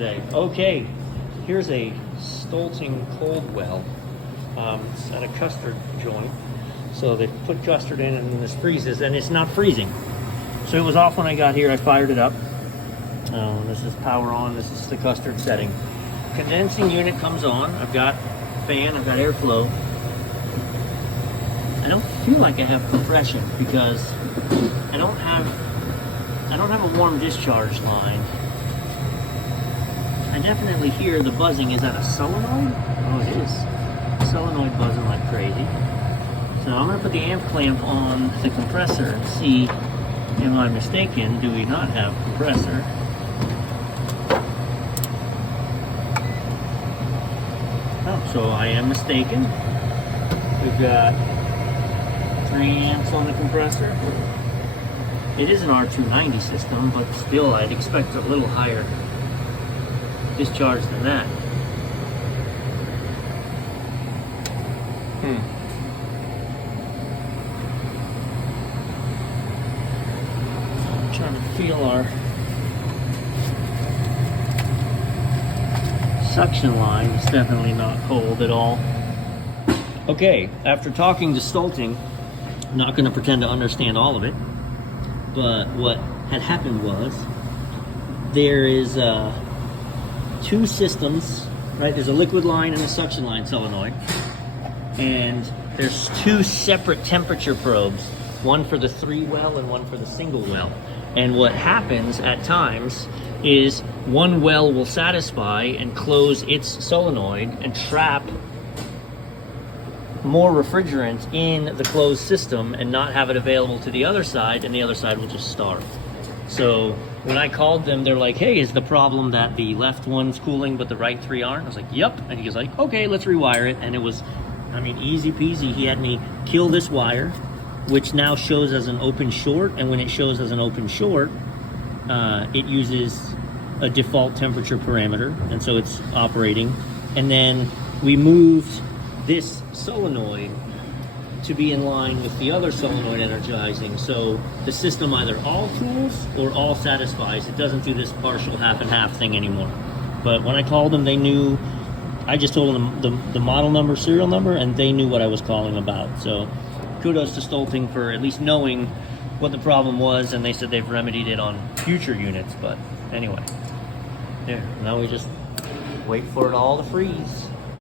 today. Okay, here's a Stoelting cold well. It's at a Custard joint. So they put Custard in and this freezes, and it's not freezing. So it was off when I got here. I fired it up. This is power on. This is the Custard setting. Condensing unit comes on. I've got fan. I've got airflow. I don't feel like I have compression because I don't have a warm discharge line. I definitely hear the buzzing. Is that a solenoid? Oh, it is. Solenoid buzzing like crazy. So I'm going to put the amp clamp on the compressor and see, am I mistaken? Do we not have compressor? Oh, so I am mistaken. We've got 3 amps on the compressor. It is an R290 system, but still I'd expect a little higher discharge than that. I'm trying to feel our suction line. It's definitely not cold at all. Okay, after talking to Stoelting, I'm not going to pretend to understand all of it, but what had happened was there is 2 systems, right? There's a liquid line and a suction line solenoid, and there's 2 separate temperature probes, one for the 3 well and one for the single well. And what happens at times is one well will satisfy and close its solenoid and trap more refrigerant in the closed system and not have it available to the other side, and the other side will just starve. So when I called them, they're like, hey, is the problem that the left one's cooling but the right 3 aren't? I was like, yep. And he was like, okay, let's rewire it. And it was, I mean, easy peasy. He had me kill this wire, which now shows as an open short. And when it shows as an open short, it uses a default temperature parameter. And so it's operating. And then we moved this solenoid to be in line with the other solenoid energizing, so the system either all cools or all satisfies. It doesn't do this partial half and half thing anymore. But when I called them, they knew. I just told them the model number, serial number, and they knew what I was calling about. So kudos to Stoelting for at least knowing what the problem was, and they said they've remedied it on future units. But anyway, there, now we just wait for it all to freeze.